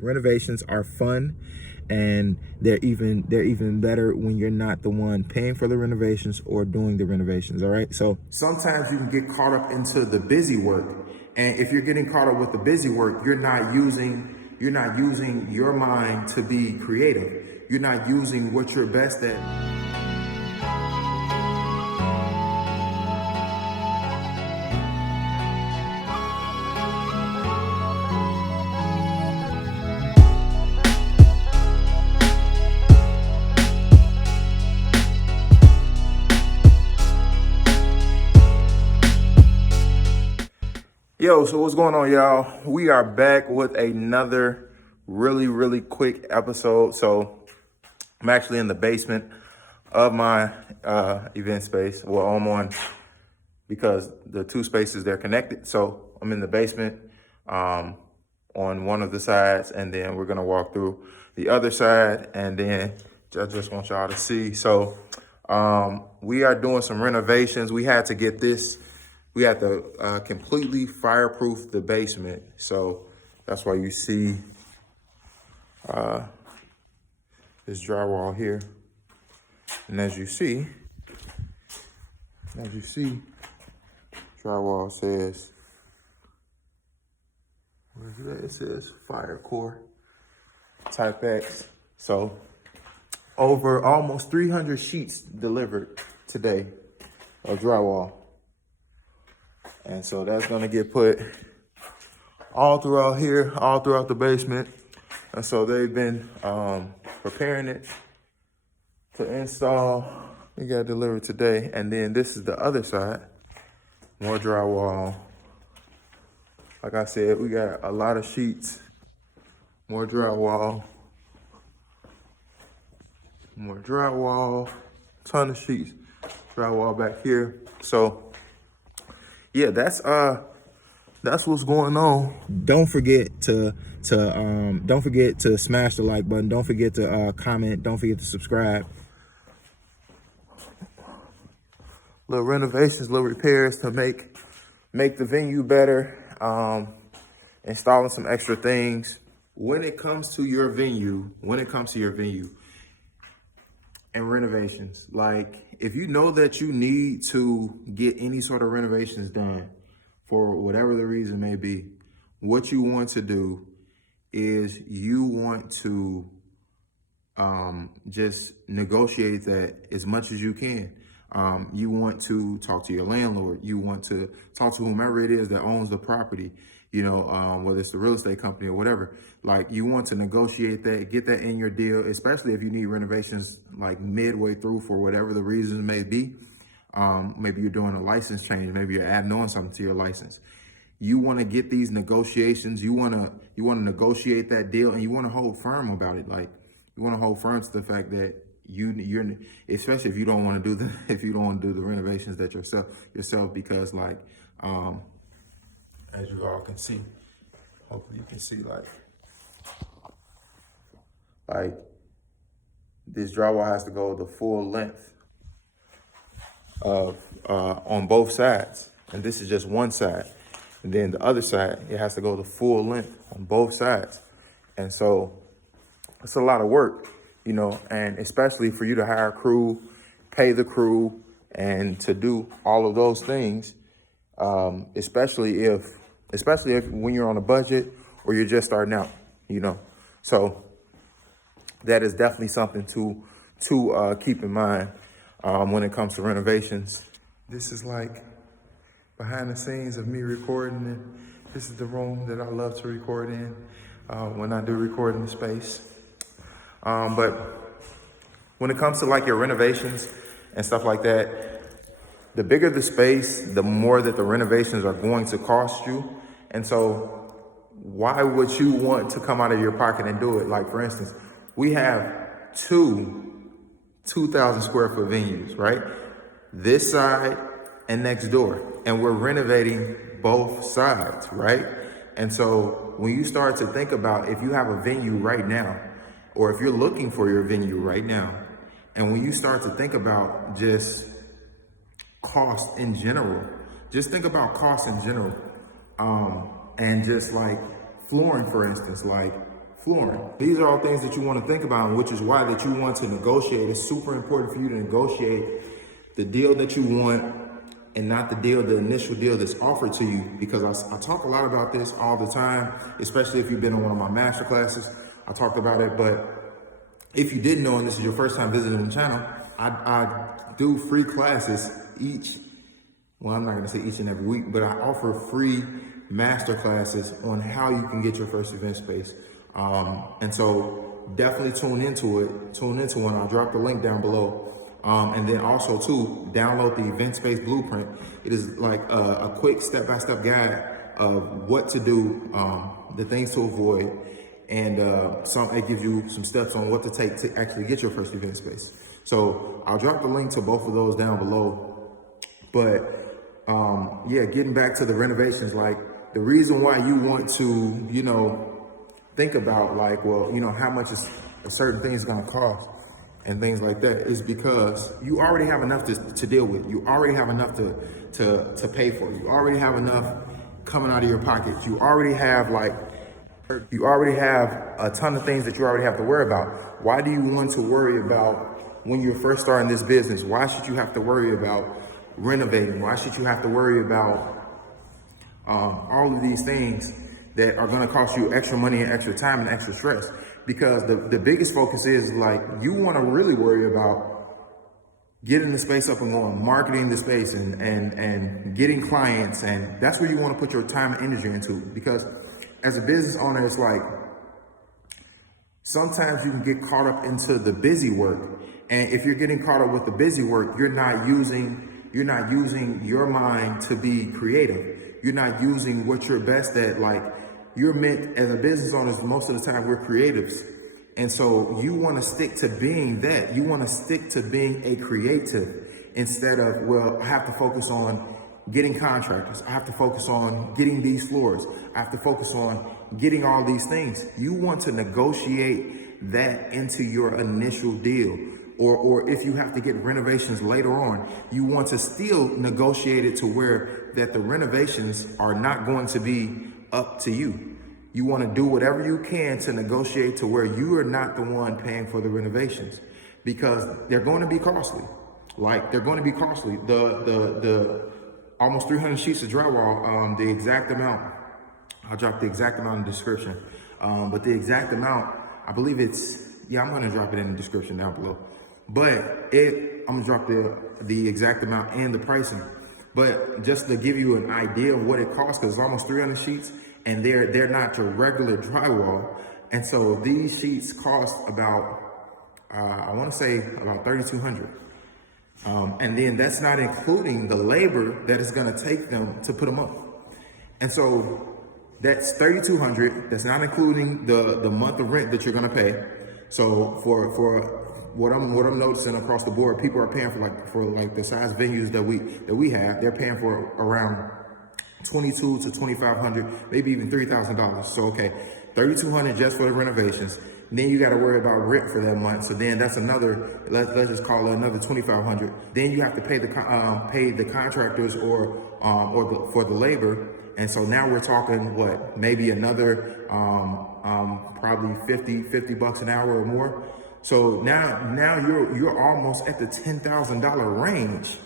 Renovations are fun, and they're even better when you're not the one paying for the renovations or doing the renovations. All right. So sometimes you can get caught up into the busy work, and if you're getting caught up with the busy work, you're not using your mind to be creative. You're not using what you're best at. Yo, so what's going on, y'all? We are back with another really quick episode. So I'm actually in the basement of my event space. Well, I'm on, because the two spaces, they're connected. So I'm in the basement on one of the sides, and then we're gonna walk through the other side, and then I just want y'all to see. So we are doing some renovations. We had to get this. We had to completely fireproof the basement. So that's why you see this drywall here. And as you see, drywall says, where is it? It says fire core type X. So over almost 300 sheets delivered today of drywall. And so that's gonna get put all throughout here, all throughout the basement. And so they've been preparing it to install. We got delivered today. And then this is the other side, more drywall. Like I said, we got a lot of sheets, more drywall, ton of sheets, drywall back here. So yeah, that's what's going on. Don't forget to smash the like button. Don't forget to comment. Don't forget to subscribe. Little renovations, little repairs to make the venue better. Installing some extra things. When it comes to your venue and renovations, like if you know that you need to get any sort of renovations done for whatever the reason may be, what you want to do is you want to just negotiate that as much as you can. You want to talk to your landlord. You want to talk to whomever it is that owns the property, you know, whether it's the real estate company or whatever. Like, you want to negotiate that, get that in your deal, especially if you need renovations like midway through for whatever the reason may be. Maybe you're doing a license change. Maybe you're adding on something to your license. You want to get these negotiations. You want to negotiate that deal, and you want to hold firm about it. Like, you want to hold firm to the fact that you're, especially if you don't want to do the renovations that yourself, because like, as you all can see, hopefully you can see, like this drywall has to go the full length of on both sides, and this is just one side, and then the other side, it has to go the full length on both sides. And so it's a lot of work, you know, and especially for you to hire a crew, pay the crew, and to do all of those things, especially if when you're on a budget or you're just starting out, you know. So that is definitely something to keep in mind when it comes to renovations. This is like behind the scenes of me recording, and this is the room that I love to record in when I do record in the space. But when it comes to like your renovations and stuff like that, the bigger the space, the more that the renovations are going to cost you. And so why would you want to come out of your pocket and do it? Like, for instance, we have 2,000 square foot venues, right? This side and next door. And we're renovating both sides, right? And so when you start to think about, if you have a venue right now, or if you're looking for your venue right now, and when you start to think about just cost in general, just think about cost in general. And just like flooring, for instance, like flooring. These are all things that you want to think about, which is why that you want to negotiate. It's super important for you to negotiate the deal that you want and not the initial deal that's offered to you. Because I talk a lot about this all the time, especially if you've been on one of my master classes. I talked about it, but if you didn't know and this is your first time visiting the channel, I do free classes well, I'm not gonna say each and every week, but I offer free master classes on how you can get your first event space. And so definitely tune into one. I'll drop the link down below. And then also too, download the event space blueprint. It is like a quick step-by-step guide of what to do, the things to avoid, and it gives you some steps on what to take to actually get your first event space. So I'll drop the link to both of those down below. But yeah, getting back to the renovations, like the reason why you want to, think about like, well, how much is a certain thing is going to cost and things like that is because you already have enough to deal with. You already have enough to pay for. You already have enough coming out of your pockets. You already have a ton of things that you already have to worry about. Why do you want to worry about when you're first starting this business? Why should you have to worry about renovating? Why should you have to worry about all of these things that are going to cost you extra money and extra time and extra stress? Because the biggest focus is like, you want to really worry about getting the space up and going, marketing the space and getting clients. And that's where you want to put your time and energy into. Because as a business owner, it's like, sometimes you can get caught up into the busy work. And if you're getting caught up with the busy work, you're not using your mind to be creative. You're not using what you're best at. Like, you're meant, as a business owner, most of the time we're creatives. And so you want to stick to being that. You want to stick to being a creative instead of, well, I have to focus on getting contractors. I have to focus on getting these floors. I have to focus on getting all these things. You want to negotiate that into your initial deal. Or if you have to get renovations later on, you want to still negotiate it to where that the renovations are not going to be up to you. You want to do whatever you can to negotiate to where you are not the one paying for the renovations, because they're going to be costly. Like, they're going to be costly. The almost 300 sheets of drywall, the exact amount, I'll drop the exact amount in the description. But the exact amount, I believe I'm going to drop it in the description down below. But I'm gonna drop the exact amount and the pricing. But just to give you an idea of what it costs, because it's almost 300 sheets, and they're not your regular drywall. And so these sheets cost about, I want to say about $3,200. And then that's not including the labor that is gonna take them to put them up. And so that's $3,200. That's not including the month of rent that you're gonna pay. So for what I'm noticing across the board, people are paying for the size venues that we have. They're paying for around $2,200 to $2,500, maybe even $3,000. So okay, $3,200 just for the renovations. Then you got to worry about rent for that month. So then that's another. Let's just call it another $2,500. Then you have to pay the contractors or for the labor. And so now we're talking maybe another probably 50 bucks an hour or more. So now you're almost at the $10,000 range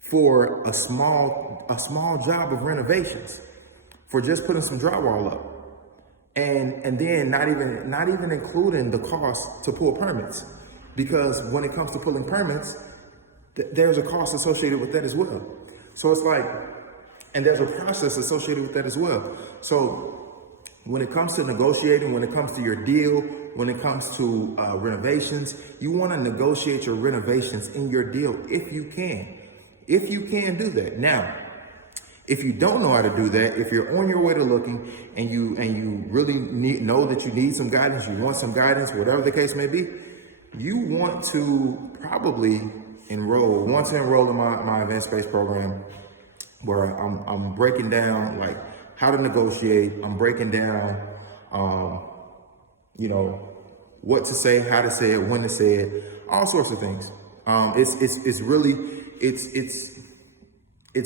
for a small job of renovations, for just putting some drywall up, and then not even including the cost to pull permits, because when it comes to pulling permits, there's a cost associated with that as well. So it's like, and there's a process associated with that as well. So when it comes to negotiating, when it comes to your deal, when it comes to renovations, you want to negotiate your renovations in your deal if you can. If you can do that. Now, if you don't know how to do that, if you're on your way to looking and you really know that you need some guidance, you want some guidance, whatever the case may be, you want to probably enroll in my event space program, where I'm breaking down like how to negotiate. I'm breaking down, what to say, how to say it, when to say it, all sorts of things. It's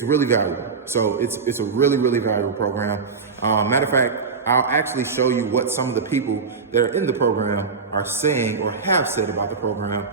really valuable. So it's a really, really valuable program. Matter of fact, I'll actually show you what some of the people that are in the program are saying or have said about the program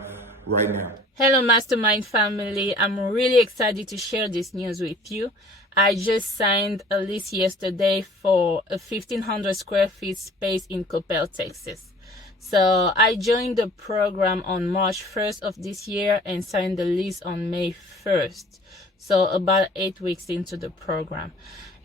right now. Hello Mastermind family, I'm really excited to share this news with you. I just signed a lease yesterday for a 1,500 square feet space in Coppell, Texas. So I joined the program on March 1st of this year and signed the lease on May 1st. So about 8 weeks into the program.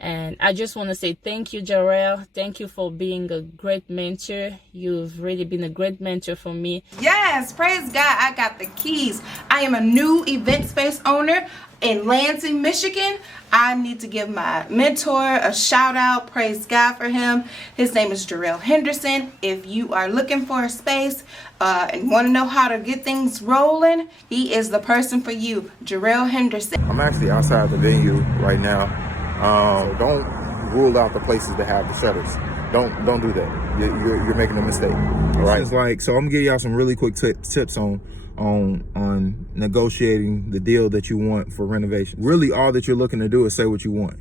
And I just want to say thank you, Jarrell. Thank you for being a great mentor. You've really been a great mentor for me. Yes, praise God, I got the keys. I am a new event space owner in Lansing, Michigan. I need to give my mentor a shout out. Praise God for him. His name is Jarrell Henderson. If you are looking for a space and want to know how to get things rolling, he is the person for you, Jarrell Henderson. I'm actually outside the venue right now. Don't rule out the places that have the shutters. Don't do that. You're making a mistake. All right. It's like, so I'm gonna give y'all some really quick tips on negotiating the deal that you want for renovation. Really, all that you're looking to do is say what you want.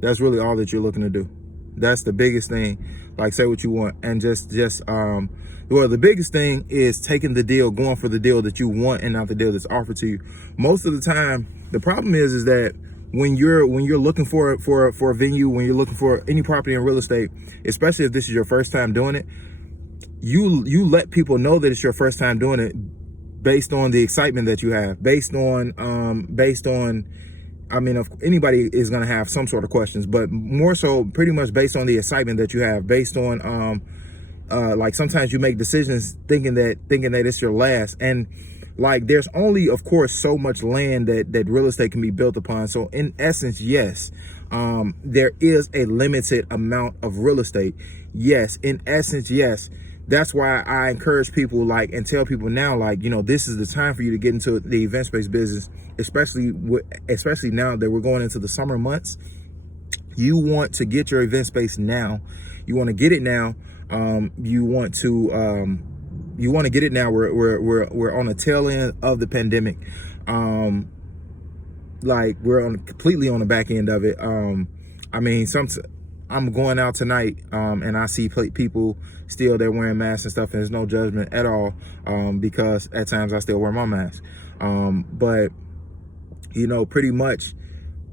That's really all that you're looking to do. That's the biggest thing. Like, say what you want, and well, the biggest thing is taking the deal, going for the deal that you want, and not the deal that's offered to you. Most of the time, the problem is that when you're looking for a venue, when you're looking for any property in real estate, especially if this is your first time doing it, you let people know that it's your first time doing it based on the excitement that you have, based on I mean, if anybody is going to have some sort of questions, but more so pretty much based on the excitement that you have, based on like sometimes you make decisions thinking that it's your last. And like, there's only, of course, so much land that real estate can be built upon. So in essence, yes, there is a limited amount of real estate. Yes, in essence, yes. That's why I encourage people, like, and tell people now, like, you know, this is the time for you to get into the event space business, especially now that we're going into the summer months. You want to get your event space now. You want to get it now. You want to get it now. We're on the tail end of the pandemic. Like, we're completely on the back end of it. I mean, I'm going out tonight, and I see people still they're wearing masks and stuff, and there's no judgment at all, because at times I still wear my mask. But you know, pretty much,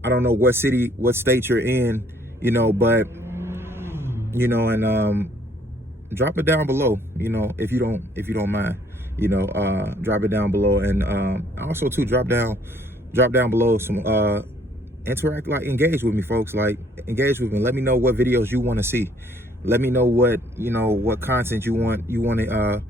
I don't know what state you're in, you know, but you know, and drop it down below, you know, if you don't mind, you know, drop it down below, and also too drop down below some interact, like, engage with me, folks. Like, engage with me. Let me know what videos you want to see. Let me know what content you want to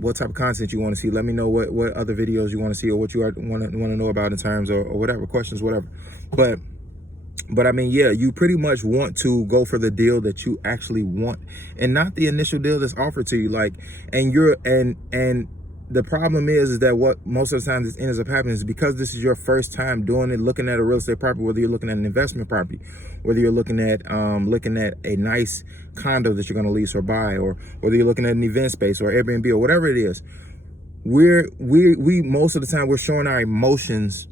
what type of content you want to see. Let me know what other videos you want to see, or what you want to know about in terms of, or whatever questions, whatever. But I mean, yeah, you pretty much want to go for the deal that you actually want, and not the initial deal that's offered to you. Like, and the problem is that what most of the time this ends up happening is, because this is your first time doing it, looking at a real estate property, whether you're looking at an investment property, whether you're looking at a nice condo that you're going to lease or buy, or whether you're looking at an event space or Airbnb or whatever it is, we most of the time we're showing our emotions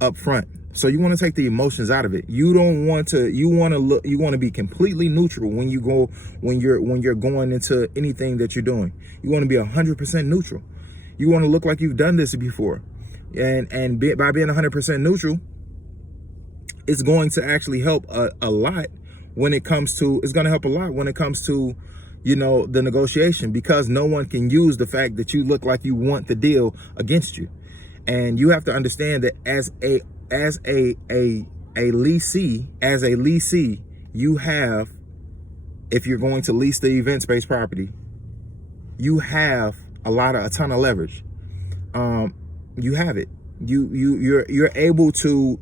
up front. So you want to take the emotions out of it. You want to be completely neutral when you're going into anything that you're doing. You want to be 100% neutral. You want to look like you've done this before, and by being 100% neutral, it's going to actually help a lot when it comes to. It's going to help a lot when it comes to, you know, the negotiation, because no one can use the fact that you look like you want the deal against you. And you have to understand that as a leasee, you have, if you're going to lease the event space property, you have a ton of leverage. You have it. You're able to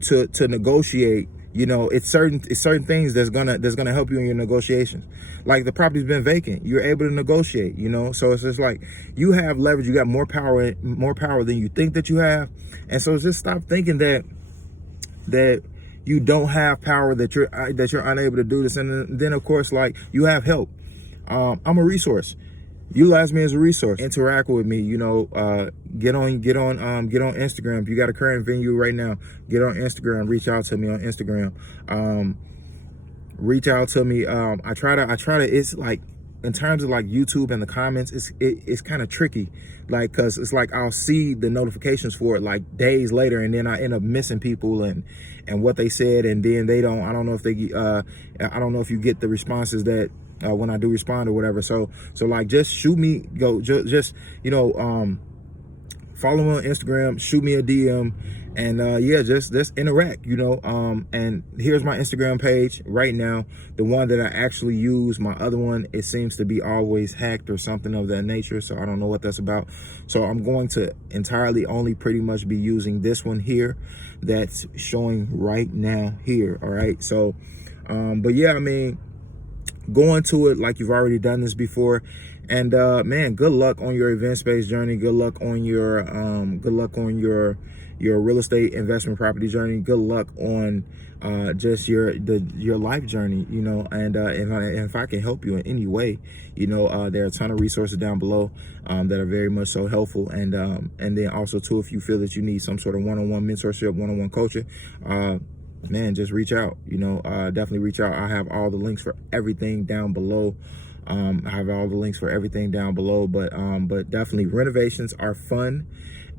negotiate. You know, it's certain things that's gonna help you in your negotiations. Like, the property's been vacant, you're able to negotiate. You know, so it's just like, you have leverage. You got more power than you think that you have. And so just stop thinking that you don't have power, that you're unable to do this. And then of course, like, you have help. I'm a resource. Utilize me as a resource. Interact with me. You know, get on Instagram. If you got a current venue right now, get on Instagram. Reach out to me on Instagram. reach out to me. I try to, it's like, in terms of like YouTube and the comments, it's kind of tricky, like, cause it's like I'll see the notifications for it like days later, and then I end up missing people and what they said, and then they don't, I don't know if they I don't know if you get the responses that when I do respond or whatever. So like, just shoot me, just you know, follow me on Instagram, shoot me a DM, and yeah, just interact, you know. And here's my Instagram page right now, the one that I actually use. My other one, it seems to be always hacked or something of that nature, so I don't know what that's about. So I'm going to entirely only pretty much be using this one here that's showing right now here. All right, so but yeah, I mean, go into it like you've already done this before. And man, good luck on your event space journey. Good luck on your real estate investment property journey. Good luck on just your life journey, you know. And if I can help you in any way, you know, there are a ton of resources down below that are very much so helpful. And then also too, if you feel that you need some sort of one-on-one mentorship, one-on-one coaching, man, just reach out, you know. Definitely reach out. I have all the links for everything down below. I have all the links for everything down below, but definitely renovations are fun,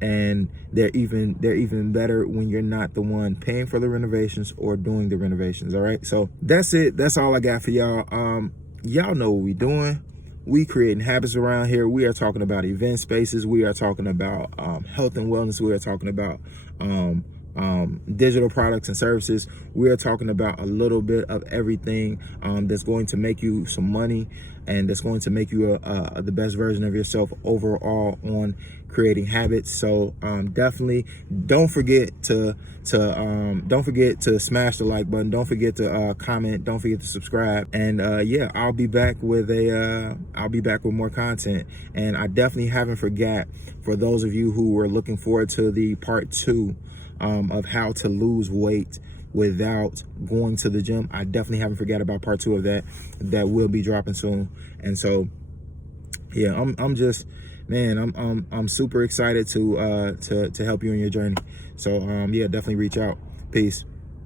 and they're even better when you're not the one paying for the renovations or doing the renovations. All right, so that's it. That's all I got for y'all. Y'all know what we doing. We creating habits around here. We are talking about event spaces. We are talking about health and wellness. We are talking about digital products and services. We are talking about a little bit of everything that's going to make you some money, and that's going to make you the best version of yourself overall on creating habits. So definitely don't forget to smash the like button. Don't forget to comment. Don't forget to subscribe. And yeah, I'll be back with more content. And I definitely haven't forgot, for those of you who were looking forward to the part 2 of how to lose weight without going to the gym, I definitely haven't forgot about part 2 of that. That will be dropping soon. And so yeah, I'm just, man, I'm super excited to help you in your journey. So yeah, definitely reach out. Peace.